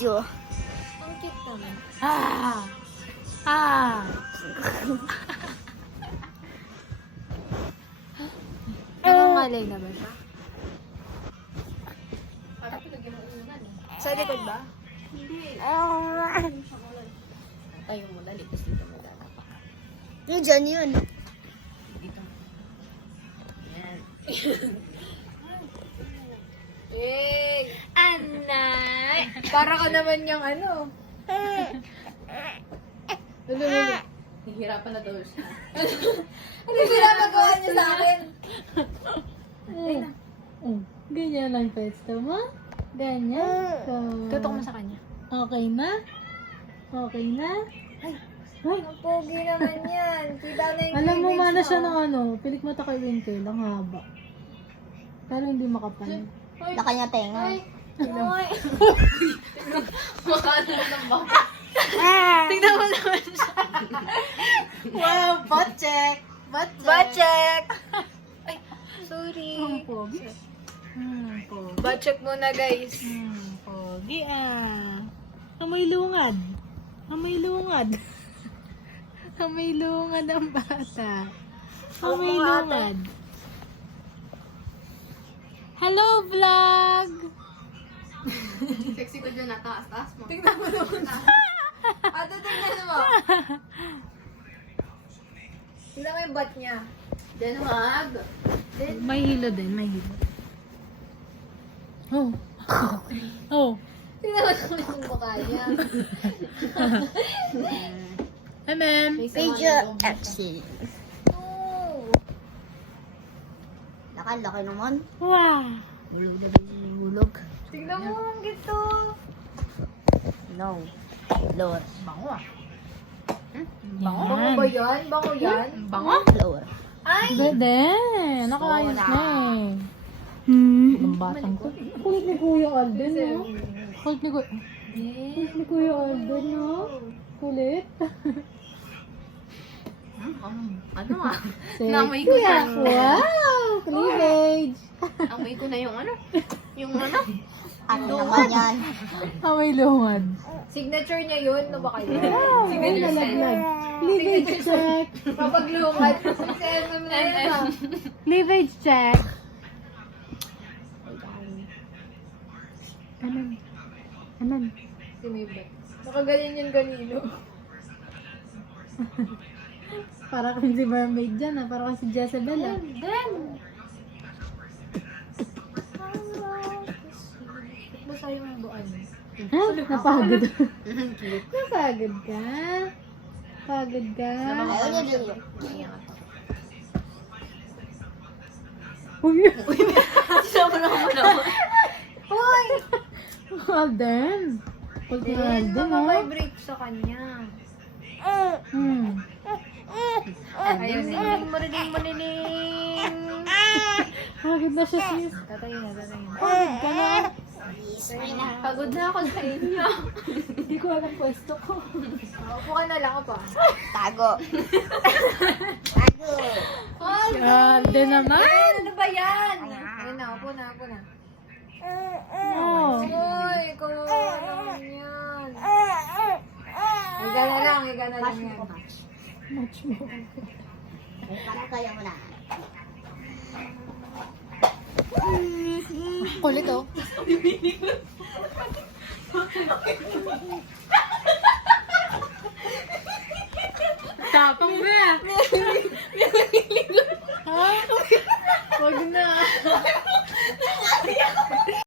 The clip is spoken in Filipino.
video. Ang cute naman. Ah! Ah! Nangangalay na ba siya? Sa likod ba? Tayo mo dali, tapos dito mo dalapak. Yung dyan yun. Dito. Yan. Yay! Anay! Para ka naman yung ano. Lulu. Hihirapan na daw siya. Ano yung pinapagawa niya sa akin? Ganyan lang pwesto mo? Ganyan? Tutok mo sa kanya. Okay na? Okay na? Ay! Ang pogi naman yan. Kita na yung Alam mo, cleavage mana siya mo. ng ano, pilik mata kay Winter, lang haba. Pero hindi makapal. Na kanya tenga. Mukha na lang ba? Tignan mo naman siya. Wow! Butt check! Butt Butt check! Ay, sorry. Ang pogi. Pogi. Butt check muna, guys. Pogi ah. Amoy lungad. Amoy lungad. Amoy lungad ang bata. Amoy Ako nga, ate. lungad. Hello, vlog! Sexy ko dyan na, taas mo. Tignan mo naman. Ate, tignan mo. Tignan mo yung butt niya. Then wag. May hilo din, may hilo. Oh. Oh. Tignan mo naman yung mukha niya. Video action. Oh. Laki naman. Wow. Hulog na din hulog. Tignan mo ang gito. No. Lower. Bango ah. Bango ba yan? Bango yan? Bango? Lower. Ay! Pwede. Nakaayos na eh. Ang batang ko. Kulit ni Kuya Alden, no? Kulit ni Kuya Alden, no? Kulit. Ano ah? Sexy Namoy ko ah. na. Wow! Cleavage. Amoy ko na yung ano? Yung ano? Ano naman yan? Amoy lumad. Signature niya yun. Ano ba kayo? Wow! Ay, nalaglag. Cleavage check. Kapag lumad. Si MM na yun ah. Cleavage check. Anan. Si Maybet. Nakaganyan yan kanino. Para kang si Mermaid dyan ah. Para kang si Jezebel ah. Basta yung buwan. Ha? Napagod. Napagod ka? Pagod ka? Ayaw niya din yun. Uy! Hoy! Alden! Pag ni Alden, oh. Mamavibrate sa kanya. Ayun, mariling. Pagod na siya, sis. Tatayo na. Pagod ka na. Pagod na ako sa inyo. Hindi ko alam pwesto ko. Upo ka na lang ako pa. Tago. Tago. Hoy! Alden naman! Ano ba yan? Ayun na, upo na. Oh. Hoy, ikaw naman yan. Higa na lang yan. Match mo. Para kaya mo na. Kulit oh. Tapang na!